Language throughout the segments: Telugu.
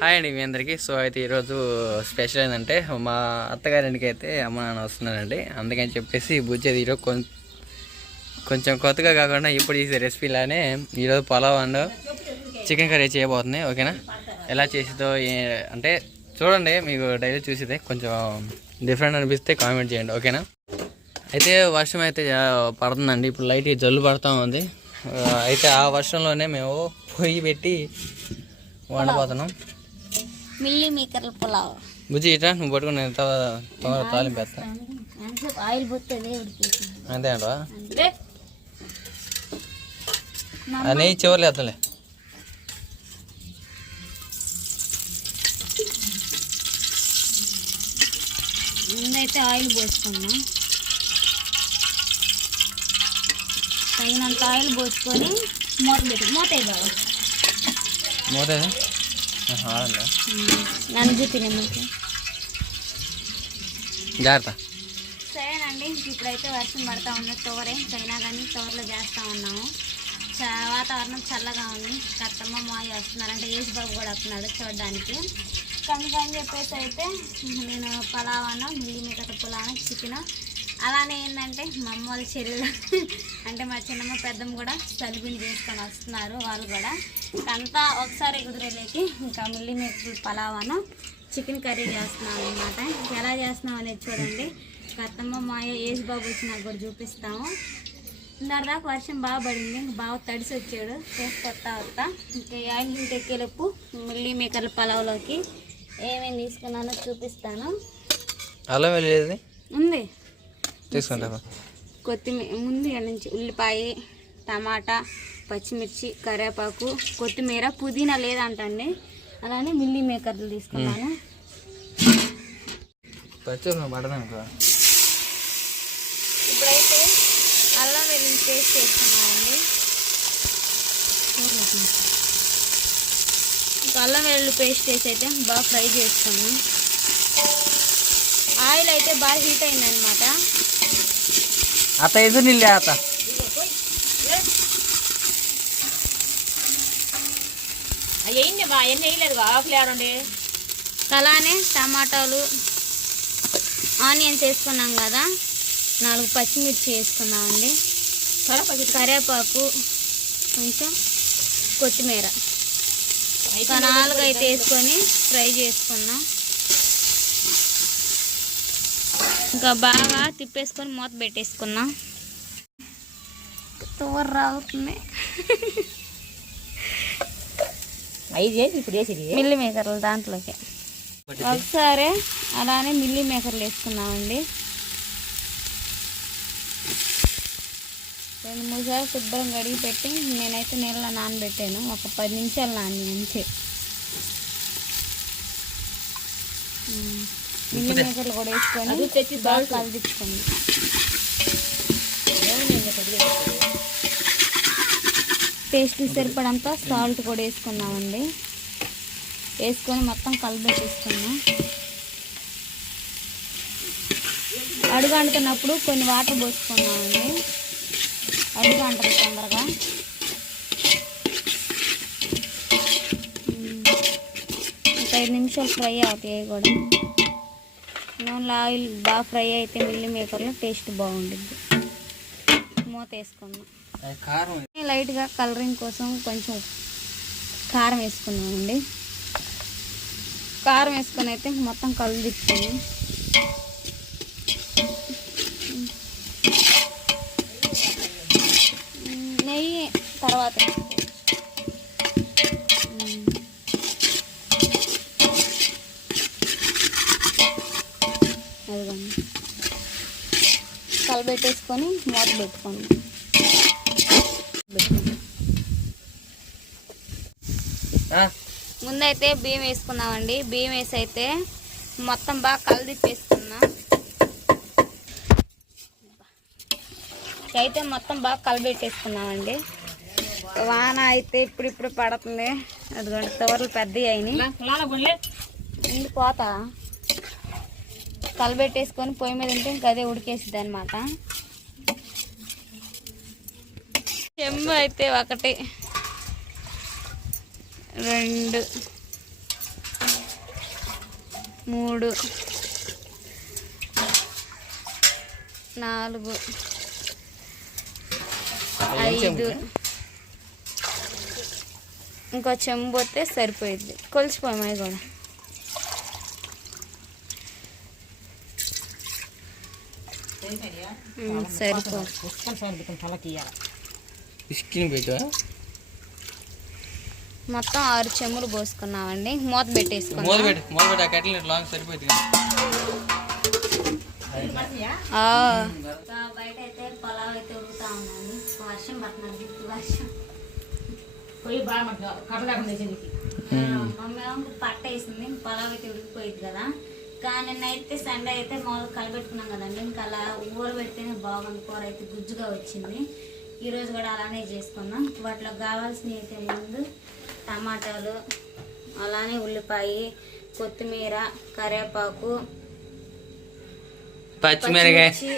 హాయ్ అండి మీ అందరికీ. సో అయితే ఈరోజు స్పెషల్ ఏంటంటే మా అత్తగారింటికి అయితే అమ్మ నాన్న వస్తున్నారండి. అందుకని చెప్పేసి బుజ్జేది ఈరోజు కొంచెం కొత్తగా కాకుండా ఇప్పుడు చేసే రెసిపీలానే ఈరోజు పలావ్ అండ్ చికెన్ కర్రీ చేయబోతుంది ఓకేనా? ఎలా చేసేదో అంటే చూడండి మీకు డైలీ చూసితే కొంచెం డిఫరెంట్ అనిపిస్తే కామెంట్ చేయండి. ఓకేనా? అయితే వర్షం అయితే పడుతుందండి. ఇప్పుడు లైట్ జల్లు పడుతూ ఉంది. అయితే ఆ వర్షంలోనే మేము పొయ్యి పెట్టి వండబోతున్నాం. మిల్లీ మేకర్ల పులావ్. బుజ్జి ఇట్రా నువ్వు పట్టుకుని నేను త- తొందరగా తాలింపు వేస్తా. ఆయిల్ పోతుంది అంతే అంటవా ఆ నెయ్యి చివర్లు వేద్దాంలే ముందైతే ఆయిల్ పోసుకున్నాం. తగినంత ఆయిల్ పోసుకొని మూత పెట్టి మూత ఆడండి నన్ను చూపిన మూత జాగ్రత్త. సరేనండి ఇప్పుడైతే వర్షం పడతా ఉంది తోరే. చైనా కానీ తోరలో చేస్తూ ఉన్నాము. చ- వాతావరణం చల్లగా ఉంది. కత్తమ్మ మాయ వస్తున్నారు. అంటే ఏజ్ బాబు కూడా వస్తున్నాడు చూడడానికి. అందుకని చెప్పేసి అయితే నేను పలావాను మిల్లి మేకట పులావ చికెన్ అలానే ఏంటంటే మా అమ్మ వాళ్ళ చెల్లెలు అంటే మా చిన్నమ్మ పెద్దమ్మ కూడా సలిపిని చేసుకొని వస్తున్నారు వాళ్ళు కూడా. అంతా ఒకసారి కుదిరేలేకి ఇంకా మిల్లి మేకల పలావాను చికెన్ కర్రీ చేస్తున్నాం అనమాట ఎలా చేస్తున్నాం అనేది చూడండి. కత్తమ్మ మాయ ఏజ్ బాబు వచ్చి నాకు కూడా చూపిస్తాము. దాకా వర్షం బాగా పడింది. ఇంక బాగా తడిసి వచ్చాడు. చేసి కొత్త వస్తా. ఇంకా ఆయిల్ హీట్ ఎక్కేలోపు మిల్లీ మేకర్ల పలావ్లోకి ఏమేమి తీసుకున్నానో చూపిస్తాను. అల్లం వెళ్ళేది ఉంది. కొత్తిమీర ముందు నుంచి ఉల్లిపాయ టమాటా పచ్చిమిర్చి కరివేపాకు కొత్తిమీర పుదీనా లేదంటండి. అలానే మిల్లీ మేకర్లు తీసుకున్నాను. ఇప్పుడైతే అల్లం వెల్లుల్లి పేస్ట్ వేసుకున్నామండి ఇంకా అల్లం వెల్లుల్లి పేస్ట్ వేసి అయితే బాగా ఫ్రై చేసుకున్నాం ఆయిల్ అయితే బాగా హీట్ అయిందనమాట అత్త ఎదురు నీళ్ళే అత్త అయ్యింది బా? ఎన్ని వేయలేదు ఆకులు ఆడండి అలానే టమాటాలు ఆనియన్స్ వేసుకున్నాం కదా. నాలుగు పచ్చిమిర్చి వేసుకున్నామండి కరివేపాకు కొంచెం కొత్తిమీర. ఇంకా నాలుగు అయితే వేసుకొని ఫ్రై చేసుకున్నాం ఇంకా బాగా తిప్పేసుకొని మూత పెట్టేసుకున్నాం. తోర రావుతుంది మిల్లి మేకర్లు దాంట్లోకి. ఒకసారి అలానే మిల్లీ మేకర్లు వేసుకున్నామండి రెండు మూడు సార్లు శుభ్రం కడిగి పెట్టి నేనైతే నీళ్ళ నానబెట్టాను. ఒక పది నిమిషాలు నాని అంతే. మిల్లీ మేకర్లు కూడా వేసుకొని తెచ్చి బాగా టేస్ట్ సరిపడంత సాల్ట్ కూడా వేసుకున్నామండి వేసుకొని మొత్తం కలిపెట్టేసుకున్నాం అడుగు అంటున్నప్పుడు కొన్ని వాటర్ పోసుకున్నామండి అడుగు అంటది తొందరగా. ఒక ఐదు నిమిషాలు ఫ్రై అవుతాయి అవి కూడా. నూనెలో ఆయిల్ బాగా ఫ్రై అయితే మిల్లి మేకర్లో టేస్ట్ బాగుంటుంది. మూత వేసుకున్నాం కారం లైట్గా కలరింగ్ కోసం కొంచెం కారం వేసుకున్నామండి కారం వేసుకొని అయితే మొత్తం కళ్ళు తిప్పుకొని నెయ్యి తర్వాత ఉమ్. అదిగోండి కలబెట్టేసుకొని మూత పెట్టుకోండి. ముందైతే బియ్యం వేసుకున్నామండి బియ్యం వేసి అయితే మొత్తం బాగా కలదిప్పేసుకున్నాం అయితే మొత్తం బాగా కలబెట్టేసుకున్నామండి. వాన అయితే ఇప్పుడు ఇప్పుడు పడుతుంది. అదిగోండి తోరలు పెద్దవి అయినాయి పోతా కలబెట్టేసుకొని పొయ్యి మీద ఉంటే ఇంకా అదే ఉడికేసిద్ది అనమాట చెంబు అయితే ఒకటి రెండు మూడు నాలుగు ఐదు. ఇంకో చెంబు పోతే సరిపోయిద్ది. కొలిచిపోయాయి కూడా. మొత్తం ఆరు చెంబులు పోసుకున్నామండి. మూత మూత పెట్టేసుకున్నాం పెట్టి మూత పెట్టి ఆ కట్టెలు లాంగ్ సరిపోయింది కదా. ఆ. బయట అయితే ఉడుకుతా ఉందండి వర్షం పడుతుంది వర్షం పోయి బాగా కట్టలేకుండా మమ్మీ పట్ట వేసింది అయితే ఉడికిపోయింది కదా. కానీ అయితే సండే అయితే మామూలుగా కలబెట్టుకున్నాం కదండి. ఇంకా అలా ఊరబెడితేనే బాగుంది. కూర అయితే గుజ్జుగా వచ్చింది. ఈరోజు కూడా అలానే చేసుకున్నాం. వాటిలో కావాల్సినవి అయితే ముందు టమాటాలు అలానే ఉల్లిపాయ కొత్తిమీర కరివేపాకు పచ్చిమిరకాయ. పచ్చిమిర్చి.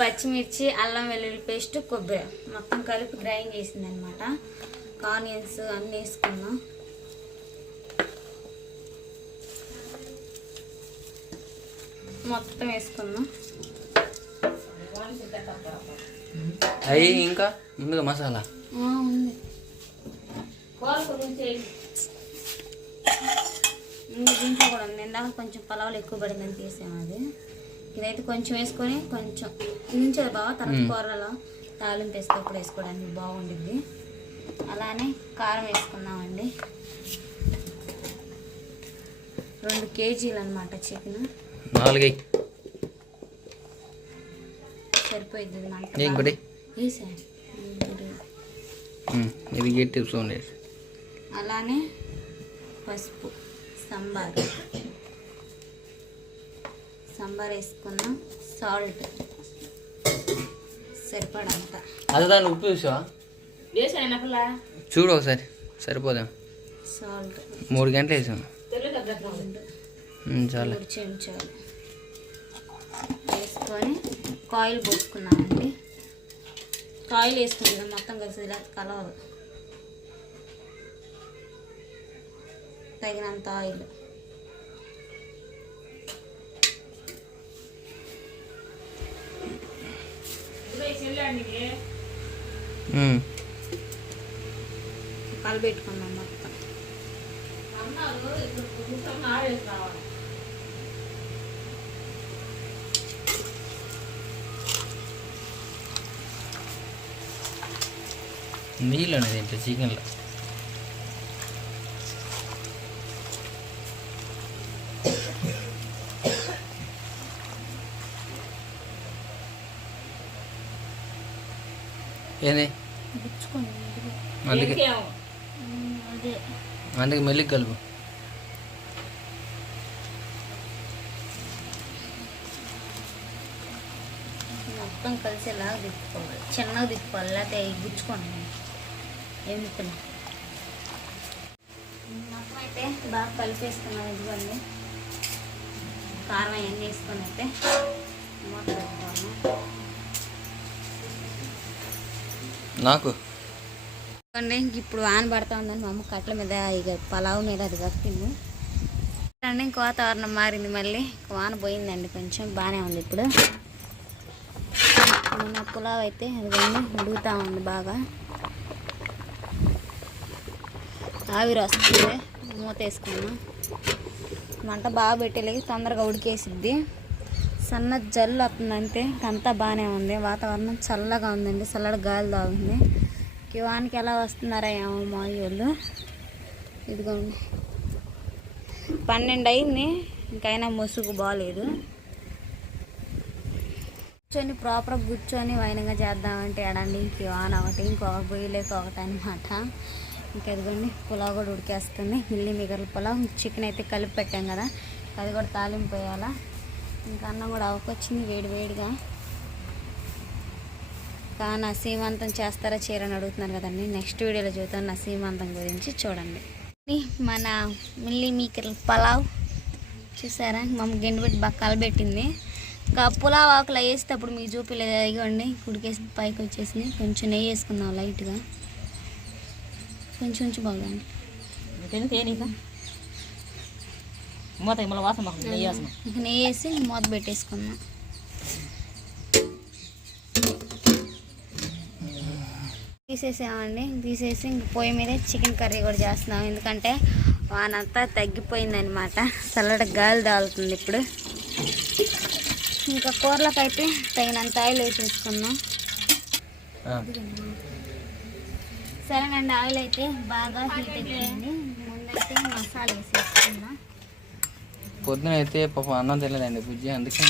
పచ్చిమిర్చి అల్లం వెల్లుల్లి పేస్ట్ కొబ్బరి. మొత్తం కలిపి గ్రైండ్ చేసింది అనమాట ఆనియన్స్ అన్నీ వేసుకున్నాం. మొత్తం వేసుకున్నాం అయ్యి ఇంకా? ముందుగా మసాలా? ఉంది. దీంట్లో కూడా ఉంది. ఇందాక కొంచెం పలావులు ఎక్కువ పడిందని తీసాము అది. ఇదైతే కొంచెం వేసుకొని కొంచెం ఉంచారు బాగా తర్వాత కూరలో తాలింపు వేసేటప్పుడు వేసుకోవడానికి బాగుండిద్ది. అలానే కారం వేసుకున్నామండి రెండు కేజీలు అనమాట చికెన్. నాలుగై. సరిపోయింది ఇది మంట ఏ ఇంకోటి వేసా ఇది గట్టి చూడండి అలానే పసుపు సాంబార్. సాంబార్ వేసుకున్నాం సాల్ట్. సరిపడంత. అది దాన్ని ఉప్పు చూసావా? చూడు ఒకసారి సరిపోదాం? సాల్ట్. మూడు గంటలు ఉమ్, చాలు. చెంచాలు. వేసుకొని కాయిల్ పోసుకున్నామండి. కాయిల్ వేసుకుంటాం మొత్తం కలిసి ఇలా కలవదు. తగినంత ఆయిల్. కలబెట్టుకున్నాం మొత్తం. అన్నారు ఇప్పుడు నీళ్ళు అనేది ఏంటి? చికెన్లో. ఏంది? అందుకే. అదే అందుకే మెల్లికి కలుపు. మొత్తం కలిసేలాగా తిప్పుకోవాలి. చిన్నగా తిప్పుకోవాలి. లేకపోతే గుచ్చుకోండి. ఎముకలు మొత్తం అయితే బాగా కలిపేసుకున్నాం ఇదిగోండి. కారం అవన్నీ వేసుకొని అయితే మూత పెట్టుకోవాలి. నాకు? ఇప్పుడు వాన పడతా ఉందని మా అమ్మ కట్ల మీద ఇక పలావ్ మీద అది కట్టింది. చూడండి ఇంక వాతావరణం మారింది మళ్ళీ. వాన పోయిందండి కొంచెం బాగానే ఉంది ఇప్పుడు. మన పులావ్ అయితే అదిగోండి ఉడుగుతూ ఉంది బాగా. ఆవిరి వస్తుంది. మూత వేసుకున్నాం. మంట బాగా పెట్టేలాగి తొందరగా ఉడికేసిద్ది. సన్న జల్లు వస్తుందంటే అంతా బాగానే ఉంది. వాతావరణం చల్లగా ఉందండి. చల్లగా గాలి తాగుతుంది ఈ ఎలా వస్తున్నారా ఏమో మా ఇదిగోండి. పన్నెండు అయింది. ఇంకైనా ముసుగు బాగాలేదు కూర్చొని ప్రాపర్ కూర్చొని వైనంగా చేద్దామంటే ఎడండి ఇంక వాన ఒకటి ఇంకొక బొయ్యలేక ఒకటి అనమాట ఇంకా ఇదిగోండి పులావ్ కూడా ఉడికేస్తుంది. మిల్లి మిగర్ల పులావ్. చికెన్ అయితే కలిపి పెట్టాం కదా అది కూడా తాలింపు వేయాలా? ఇంకా అన్నం కూడా అవకొచ్చింది వేడి వేడిగా. ఇంకా నా సీమంతం చేస్తారా చీరని అడుగుతున్నారు కదండి. నెక్స్ట్ వీడియోలో చూద్దాం నా సీమంతం గురించి చూడండి. మన మిల్లీ మీకర్ పలావ్. చూసారా? మమ్మ గిండి పెట్టి బాగా పెట్టింది ఇంకా పులావ్ ఆకులు వేసేటప్పుడు మీకు చూపించలేదు ఇవ్వండి ఉడికేసి పైకి వచ్చేసింది. కొంచెం నెయ్యి వేసుకున్నాం లైట్గా. కొంచెం కొంచెం బాగుంది ఏనిక మూత వాసన నెయ్యి వాసన. ఇంక నెయ్యి వేసి మూత పెట్టేసుకుందాం. తీసేసామండి తీసేసి ఇంక పొయ్యి మీద చికెన్ కర్రీ కూడా చేస్తున్నాం. ఎందుకంటే వానంతా తగ్గిపోయిందనమాట చల్లటి గాలి తాగుతుంది ఇప్పుడు. ఇంకా కూరలకైతే తగినంత ఆయిల్ వేసేసుకుందాం. ఆ. సరేనండి ఆయిల్ అయితే బాగా హీట్ అయిపోయింది. ముందైతే మసాలా వేసేసుకుందాం. పొద్దున అయితే పాపం అన్నం తినలేదండి బుజ్జి అందుకే.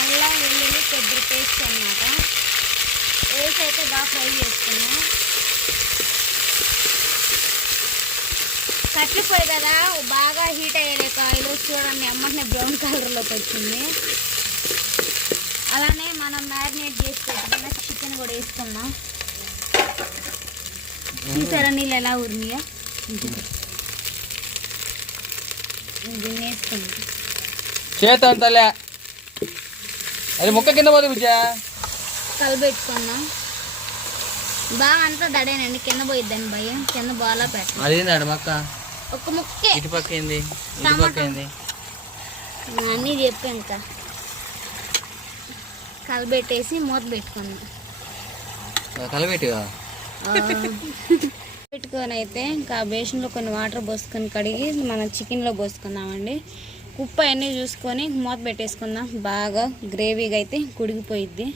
అల్లం వెల్లుల్లి కొబ్బరి పేస్ట్ అన్నమాట. వేసి అయితే బాగా ఫ్రై చేసుకున్నాం. కట్టిపోయి కదా బాగా హీట్ అయ్యేది కాయలు చూడండి అమ్మనే బ్రౌన్ కలర్లోకి వచ్చింది. అలానే మనం మ్యారినేట్ చేసి పెట్టుకున్న చికెన్ కూడా వేసుకున్నాం. చూసారా నీళ్ళు? ఎలా ఉరినాయో? దీన్ని వేసుకున్నాం చేత అంతలే అది ముక్క కింద పోదు బుజ్జా కలబెట్టుకున్నాం. బాగా అంతా దడేనండి కింద పోయిద్దని భయం. కింద బాగా పెట్ట. అదేంది ఆడ మక్క? ఒక ముక్కే. ఇటు పక్క ఏంది? ఇటు పక్క ఏంది? అన్నీ చెప్పా ఇంకా. కలబెట్టేసి మూత పెట్టుకున్నాం. కలబెట్టిగా పెట్టుకొని అయితే ఇంకా బేషన్లో కొన్ని వాటర్ పోసుకొని కడిగి మనం చికెన్లో పోసుకుందామండి. ఉప్పు అన్నీ చూసుకొని మూత పెట్టేసుకుందాం. బాగా గ్రేవీగా అయితే కుడిగిపోయిద్ది.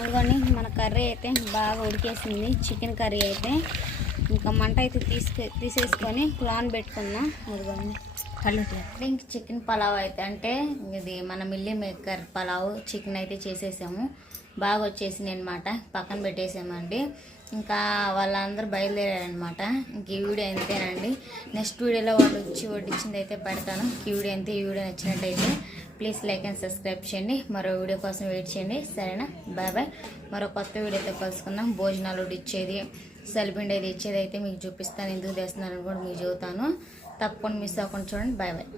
అందుకని మన కర్రీ అయితే బాగా ఉడికేసింది. చికెన్ కర్రీ అయితే ఇంకా మంట అయితే తీసుకు తీసేసుకొని క్లాన్ పెట్టుకుందాం. అందుకని కలుగుతుంది ఇంక చికెన్ పలావ్ అయితే అంటే ఇది మన మిల్లీ మేకర్ పలావ్ చికెన్ అయితే చేసేసాము. బాగా వచ్చేసింది అనమాట పక్కన పెట్టేసామండి. ఇంకా వాళ్ళందరూ బయలుదేరారనమాట ఇంక ఈ వీడియో అంతేనండి నెక్స్ట్ వీడియోలో వాళ్ళు వచ్చి వడ్డించింది అయితే పెడతాను. ఈ వీడియో అంతే ఈ వీడియో నచ్చినట్టయితే ప్లీజ్ లైక్ అండ్ సబ్స్క్రైబ్ చేయండి. మరో వీడియో కోసం వెయిట్ చేయండి. సరేనా? Bye bye. మరో కొత్త వీడియోతో కలుసుకుందాం. భోజనాలు ఇచ్చేది సెలబిండి అది ఇచ్చేది అయితే మీకు చూపిస్తాను. ఎందుకు తెస్తున్నాను కూడా మీకు చెబుతాను. తప్పకుండా మిస్ అవ్వకుండా చూడండి. Bye bye.